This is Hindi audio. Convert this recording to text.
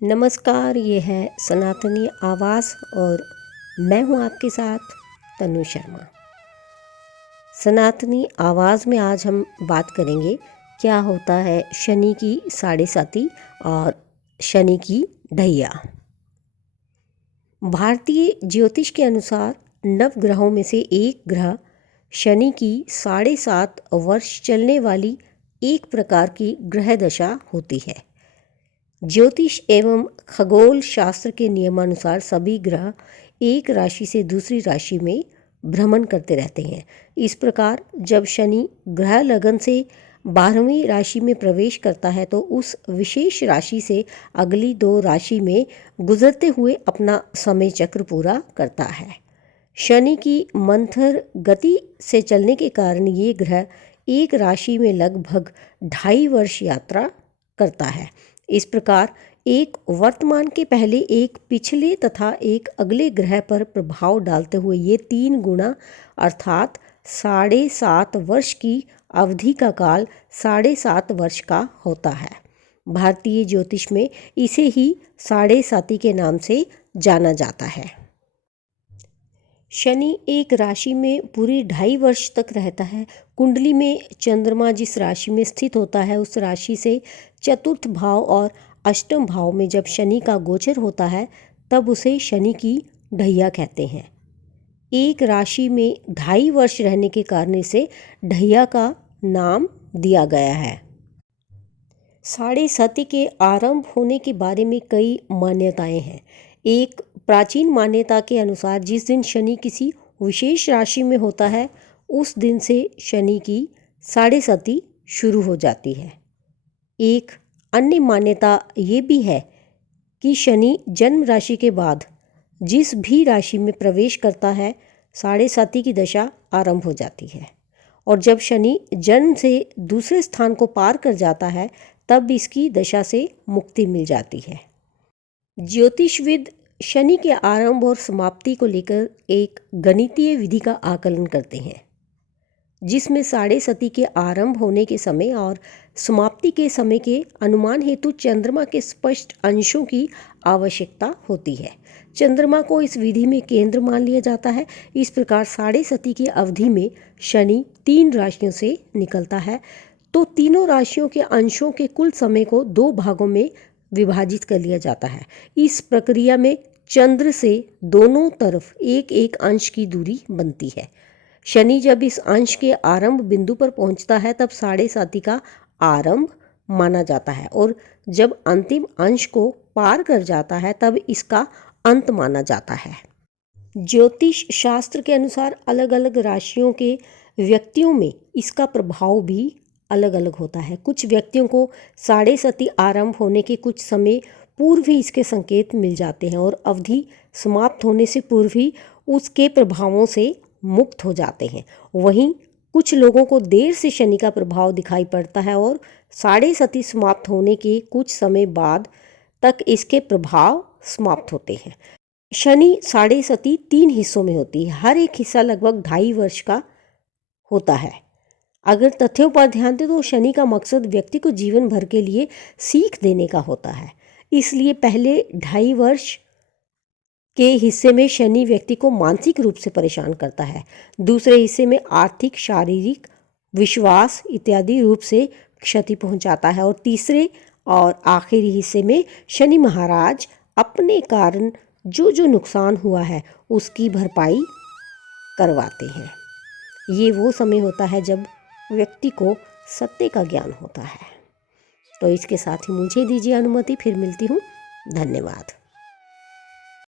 नमस्कार, ये है सनातनी आवाज़ और मैं हूँ आपके साथ तनु शर्मा। सनातनी आवाज़ में आज हम बात करेंगे क्या होता है शनि की साढ़े साती और शनि की ढैया। भारतीय ज्योतिष के अनुसार नवग्रहों में से एक ग्रह शनि की 7.5 वर्ष चलने वाली एक प्रकार की ग्रह दशा होती है। ज्योतिष एवं खगोल शास्त्र के नियमानुसार सभी ग्रह एक राशि से दूसरी राशि में भ्रमण करते रहते हैं। इस प्रकार जब शनि ग्रह लगन से 12वीं राशि में प्रवेश करता है तो उस विशेष राशि से अगली 2 राशि में गुजरते हुए अपना समय चक्र पूरा करता है। शनि की मंथर गति से चलने के कारण ये ग्रह एक राशि में लगभग 2.5 वर्ष यात्रा करता है। इस प्रकार एक वर्तमान के पहले एक पिछले तथा एक अगले ग्रह पर प्रभाव डालते हुए ये 3 गुना अर्थात 7.5 वर्ष की अवधि का काल 7.5 वर्ष का होता है। भारतीय ज्योतिष में इसे ही साढ़े साती के नाम से जाना जाता है। शनि एक राशि में पूरी 2.5 वर्ष तक रहता है। कुंडली में चंद्रमा जिस राशि में स्थित होता है उस राशि से चतुर्थ भाव और अष्टम भाव में जब शनि का गोचर होता है तब उसे शनि की ढैया कहते हैं। एक राशि में 2.5 वर्ष रहने के कारण इसे ढैया का नाम दिया गया है। साढ़े साती के आरंभ होने के बारे में कई मान्यताएं हैं। एक प्राचीन मान्यता के अनुसार जिस दिन शनि किसी विशेष राशि में होता है उस दिन से शनि की साढ़े साती शुरू हो जाती है। एक अन्य मान्यता ये भी है कि शनि जन्म राशि के बाद जिस भी राशि में प्रवेश करता है साढ़े साती की दशा आरंभ हो जाती है और जब शनि जन्म से दूसरे स्थान को पार कर जाता है तब इसकी दशा से मुक्ति मिल जाती है। ज्योतिषविद शनि के आरंभ और समाप्ति को लेकर एक गणितीय विधि का आकलन करते हैं जिसमें साढ़े सती के आरंभ होने के समय और समाप्ति के समय के अनुमान हेतु चंद्रमा के स्पष्ट अंशों की आवश्यकता होती है। चंद्रमा को इस विधि में केंद्र मान लिया जाता है। इस प्रकार साढ़े सती की अवधि में शनि 3 राशियों से निकलता है तो तीनों राशियों के अंशों के कुल समय को 2 भागों में विभाजित कर लिया जाता है। इस प्रक्रिया में चंद्र से दोनों तरफ एक एक अंश की दूरी बनती है। शनि जब इस अंश के आरंभ बिंदु पर पहुंचता है तब साढ़े साती का आरंभ माना जाता है और जब अंतिम अंश को पार कर जाता है तब इसका अंत माना जाता है। ज्योतिष शास्त्र के अनुसार अलग अलग राशियों के व्यक्तियों में इसका प्रभाव भी अलग अलग होता है। कुछ व्यक्तियों को साढ़े सती आरंभ होने के कुछ समय पूर्व ही इसके संकेत मिल जाते हैं और अवधि समाप्त होने से पूर्व ही उसके प्रभावों से मुक्त हो जाते हैं। वहीं कुछ लोगों को देर से शनि का प्रभाव दिखाई पड़ता है और साढ़े सती समाप्त होने के कुछ समय बाद तक इसके प्रभाव समाप्त होते हैं। शनि साढ़े सती 3 हिस्सों में होती है। हर एक हिस्सा लगभग 2.5 वर्ष का होता है। अगर तथ्यों पर ध्यान दें तो शनि का मकसद व्यक्ति को जीवन भर के लिए सीख देने का होता है। इसलिए पहले 2.5 वर्ष के हिस्से में शनि व्यक्ति को मानसिक रूप से परेशान करता है। दूसरे हिस्से में आर्थिक, शारीरिक, विश्वास इत्यादि रूप से क्षति पहुंचाता है और तीसरे और आखिरी हिस्से में शनि महाराज अपने कारण जो जो नुकसान हुआ है उसकी भरपाई करवाते हैं। ये वो समय होता है जब व्यक्ति को सत्य का ज्ञान होता है। तो इसके साथ ही मुझे दीजिए अनुमति, फिर मिलती हूँ। धन्यवाद।